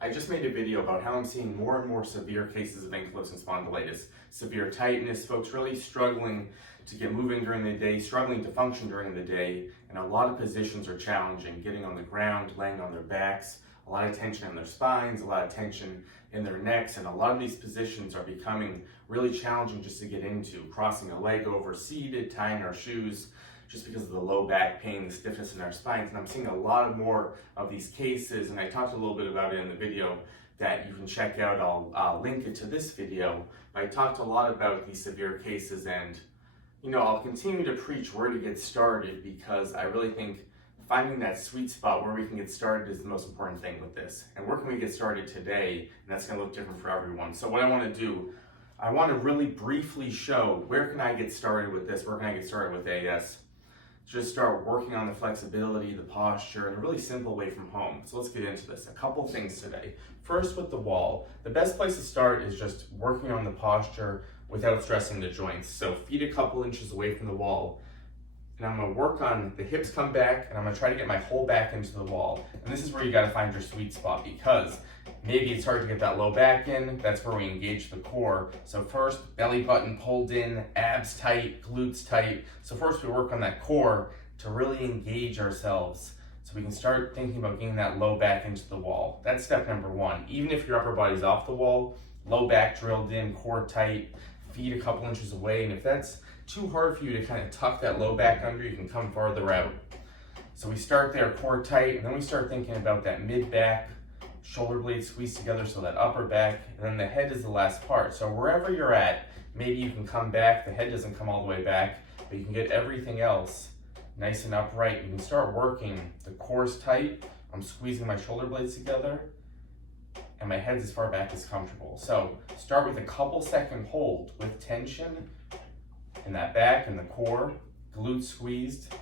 I just made a video about how I'm seeing more and more severe cases of ankylosing spondylitis, severe tightness, folks really struggling to get moving during the day, struggling to function during the day, and a lot of positions are challenging, getting on the ground, laying on their backs, a lot of tension in their spines, a lot of tension in their necks, and a lot of these positions are becoming really challenging just to get into, crossing a leg over, seated, tying our shoes, just because of the low back pain, the stiffness in our spines. And I'm seeing a lot more of these cases, and I talked a little bit about it in the video that you can check out. I'll link it to this video. But I talked a lot about these severe cases, and I'll continue to preach where to get started, because I really think finding that sweet spot where we can get started is the most important thing with this. And where can we get started today? And that's going to look different for everyone. So what I want to do, I want to really briefly show where can I get started with this, where can I get started with AS. Just start working on the flexibility, the posture, in a really simple way from home. So let's get into this. A couple things today. First, with the wall, the best place to start is just working on the posture without stressing the joints. So feet a couple inches away from the wall. And I'm gonna work on the hips come back, and I'm gonna try to get my whole back into the wall. And this is where you gotta find your sweet spot, because maybe it's hard to get that low back in. That's where we engage the core. So first, belly button pulled in, abs tight, glutes tight. So first we work on that core to really engage ourselves, so we can start thinking about getting that low back into the wall. That's step number one. Even if your upper body's off the wall, low back drilled in, core tight, feet a couple inches away. And if that's too hard for you to kind of tuck that low back under, you can come farther out. So we start there, core tight, and then we start thinking about that mid back, shoulder blades squeezed together, so that upper back, and then the head is the last part. So wherever you're at, maybe you can come back, the head doesn't come all the way back, but you can get everything else nice and upright. You can start working, the core's tight, I'm squeezing my shoulder blades together, and my head's as far back as comfortable. So start with a couple second hold with tension in that back and the core, glutes squeezed,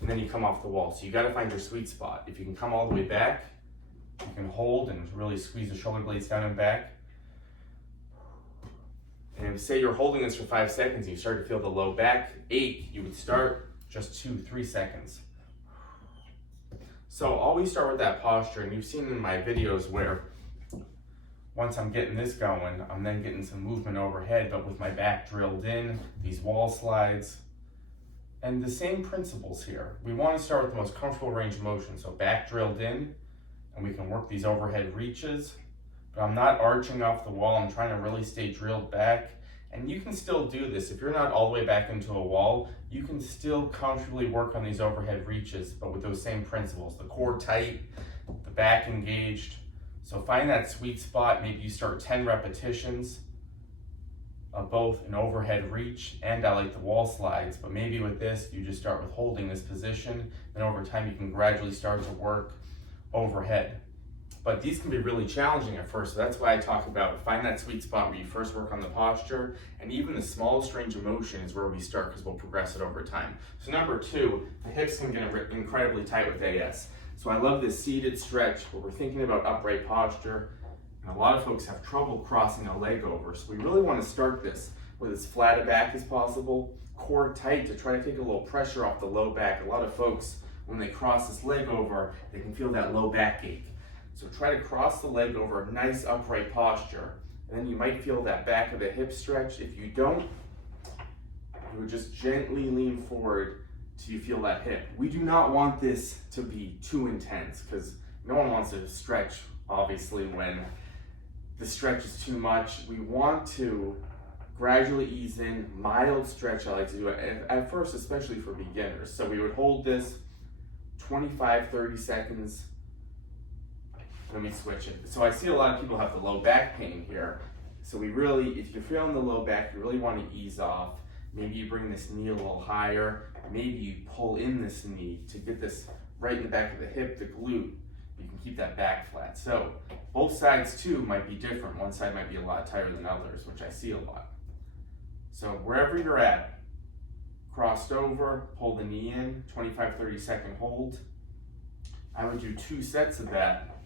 and then you come off the wall. So you gotta find your sweet spot. If you can come all the way back, you can hold and really squeeze the shoulder blades down and back. And if say you're holding this for 5 seconds and you start to feel the low back ache, you would start just 2-3 seconds. So always start with that posture, and you've seen in my videos where once I'm getting this going, I'm then getting some movement overhead, but with my back drilled in, these wall slides. And the same principles here. We want to start with the most comfortable range of motion. So back drilled in, and we can work these overhead reaches, but I'm not arching off the wall. I'm trying to really stay drilled back. And you can still do this. If you're not all the way back into a wall, you can still comfortably work on these overhead reaches, but with those same principles. The core tight, the back engaged. So find that sweet spot. Maybe you start 10 repetitions of both an overhead reach and I like the wall slides, but maybe with this, you just start with holding this position, and over time you can gradually start to work overhead. But these can be really challenging at first, so that's why I talk about find that sweet spot where you first work on the posture, and even the smallest range of motion is where we start, because we'll progress it over time. So number two, the hips can get incredibly tight with AS. So I love this seated stretch where we're thinking about upright posture, and a lot of folks have trouble crossing a leg over. So we really want to start this with as flat a back as possible, core tight to try to take a little pressure off the low back. A lot of folks, when they cross this leg over, they can feel that low back ache. So try to cross the leg over, a nice upright posture, and then you might feel that back of the hip stretch. If you don't, you would just gently lean forward till you feel that hip. We do not want this to be too intense, because no one wants to stretch, obviously, when the stretch is too much. We want to gradually ease in, mild stretch I like to do at first, especially for beginners. So we would hold this 25-30 seconds, let me switch it. So I see a lot of people have the low back pain here. So we really, if you're feeling the low back, you really want to ease off. Maybe you bring this knee a little higher. Maybe you pull in this knee to get this right in the back of the hip, the glute. You can keep that back flat. So both sides too might be different. One side might be a lot tighter than others, which I see a lot. So wherever you're at, crossed over, pull the knee in, 25-30 second hold. I would do 2 sets of that.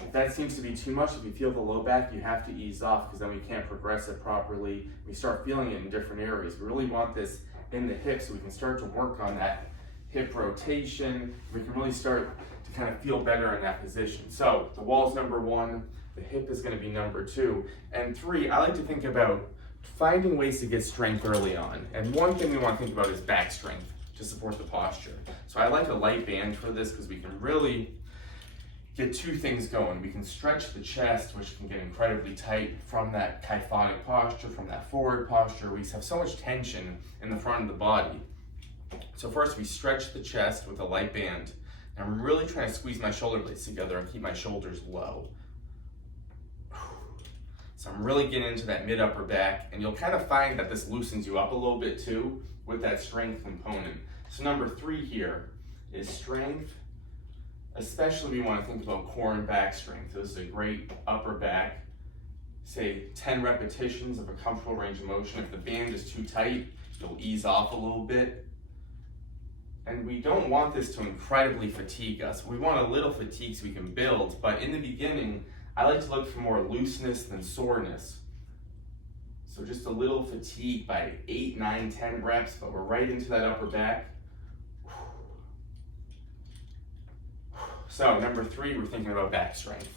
If that seems to be too much, if you feel the low back, you have to ease off, because then we can't progress it properly. We start feeling it in different areas. We really want this in the hips so we can start to work on that hip rotation. We can really start to kind of feel better in that position. So the wall's number 1, the hip is going to be number 2, and 3, I like to think about finding ways to get strength early on. And one thing we want to think about is back strength to support the posture. So I like a light band for this because we can really get 2 things going. We can stretch the chest, which can get incredibly tight from that kyphotic posture, from that forward posture. We have so much tension in the front of the body. So first we stretch the chest with a light band. And I'm really trying to squeeze my shoulder blades together and keep my shoulders low. So I'm really getting into that mid-upper back, and you'll kind of find that this loosens you up a little bit too with that strength component. So number 3 here is strength. Especially we want to think about core and back strength. This is a great upper back. Say 10 repetitions of a comfortable range of motion. If the band is too tight, you'll ease off a little bit. And we don't want this to incredibly fatigue us. We want a little fatigue so we can build, but in the beginning, I like to look for more looseness than soreness. So just a little fatigue by 8, 9, 10 reps, but we're right into that upper back. So number 3, we're thinking about back strength.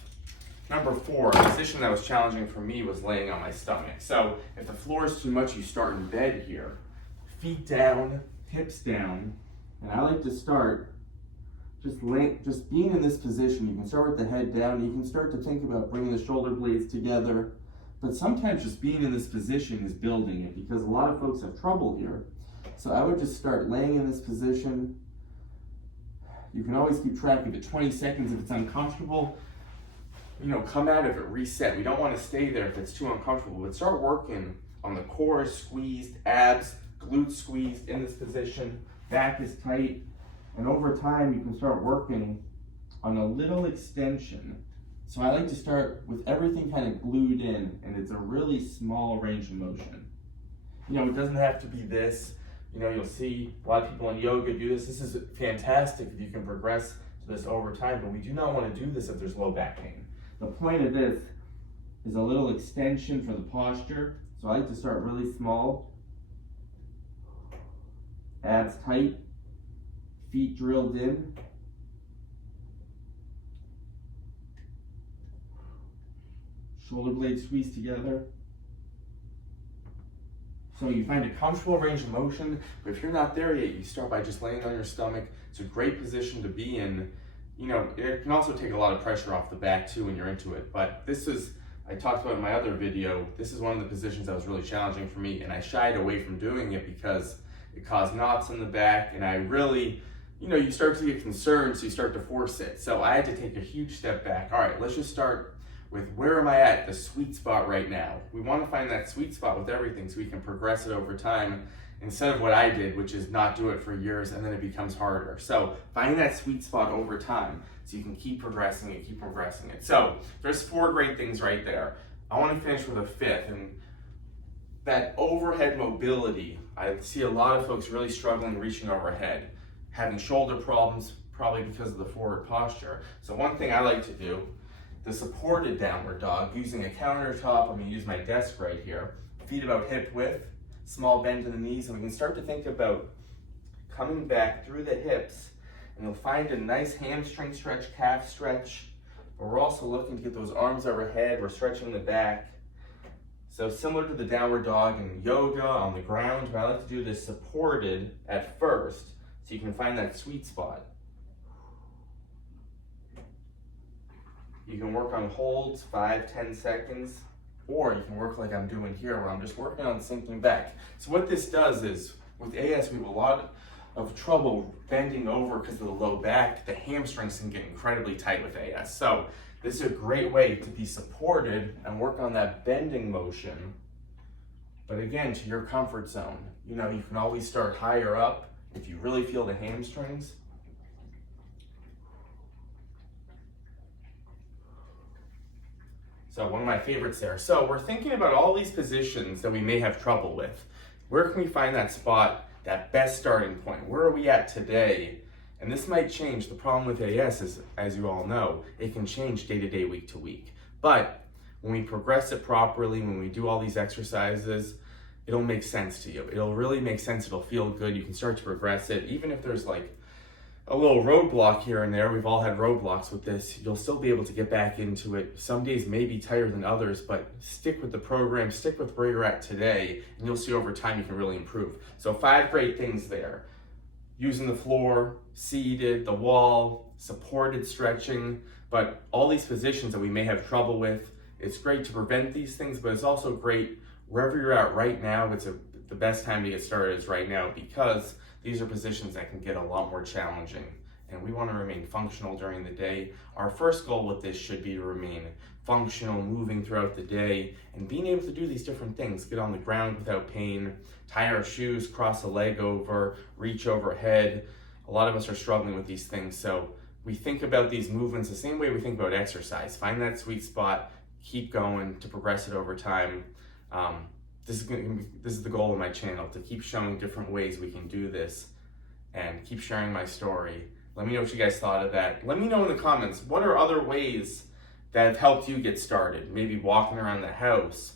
Number 4, a position that was challenging for me was laying on my stomach. So if the floor is too much, you start in bed here. Feet down, hips down, and I like to start just being in this position. You can start with the head down. You can start to think about bringing the shoulder blades together. But sometimes just being in this position is building it because a lot of folks have trouble here. So I would just start laying in this position. You can always keep track of it, 20 seconds if it's uncomfortable. Come out of it, reset. We don't want to stay there if it's too uncomfortable, but start working on the core squeezed, abs, glutes squeezed in this position, back is tight, and over time you can start working on a little extension. So I like to start with everything kind of glued in, and it's a really small range of motion. It doesn't have to be this. You'll see a lot of people in yoga do this. This is fantastic if you can progress to this over time, but we do not want to do this if there's low back pain. The point of this is a little extension for the posture. So I like to start really small. Abs tight, feet drilled in. Shoulder blades squeezed together. So you find a comfortable range of motion, but if you're not there yet, you start by just laying on your stomach. It's a great position to be in. It can also take a lot of pressure off the back too when you're into it, but I talked about in my other video, this is one of the positions that was really challenging for me, and I shied away from doing it because it caused knots in the back, and I really, you start to get concerned, so you start to force it. So I had to take a huge step back. All right, let's just start with where am I at the sweet spot right now. We want to find that sweet spot with everything so we can progress it over time instead of what I did, which is not do it for years and then it becomes harder. So find that sweet spot over time so you can keep progressing it. So there's 4 great things right there. I want to finish with a 5th, and that overhead mobility. I see a lot of folks really struggling reaching overhead, having shoulder problems, probably because of the forward posture. So one thing I like to do, the supported downward dog, using a countertop. I'm going to use my desk right here. Feet about hip width, small bend in the knees, and we can start to think about coming back through the hips, and you'll find a nice hamstring stretch, calf stretch, but we're also looking to get those arms overhead. We're stretching the back. So similar to the downward dog in yoga on the ground, but I like to do this supported at first, so you can find that sweet spot. You can work on holds, 5-10 seconds, or you can work like I'm doing here where I'm just working on sinking back. So what this does is, with AS we have a lot of trouble bending over because of the low back. The hamstrings can get incredibly tight with AS. So this is a great way to be supported and work on that bending motion, but again, to your comfort zone. You can always start higher up if you really feel the hamstrings. So one of my favorites there. So we're thinking about all these positions that we may have trouble with. Where can we find that spot, that best starting point? Where are we at today? And this might change. The problem with AS is, as you all know, it can change day to day, week to week. But when we progress it properly, when we do all these exercises, it'll make sense to you. It'll really make sense. It'll feel good. You can start to progress it. Even if there's like a little roadblock here and there. We've all had roadblocks with this. You'll still be able to get back into it. Some days may be tighter than others, but stick with the program, stick with where you're at today, and you'll see over time you can really improve. So 5 great things there. Using the floor, seated, the wall, supported stretching, but all these positions that we may have trouble with, it's great to prevent these things, but it's also great wherever you're at right now. The best time to get started is right now, because these are positions that can get a lot more challenging, and we want to remain functional during the day. Our first goal with this should be to remain functional, moving throughout the day, and being able to do these different things. Get on the ground without pain, tie our shoes, cross a leg over, reach overhead. A lot of us are struggling with these things, so we think about these movements the same way we think about exercise. Find that sweet spot, keep going to progress it over time. This is the goal of my channel, to keep showing different ways we can do this and keep sharing my story. Let me know what you guys thought of that. Let me know in the comments, what are other ways that have helped you get started? Maybe walking around the house,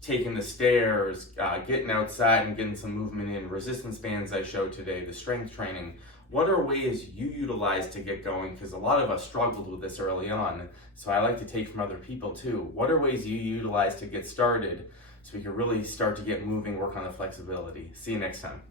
taking the stairs, getting outside and getting some movement in, resistance bands I showed today, the strength training. What are ways you utilize to get going? Because a lot of us struggled with this early on, so I like to take from other people too. What are ways you utilize to get started so we can really start to get moving, work on the flexibility? See you next time.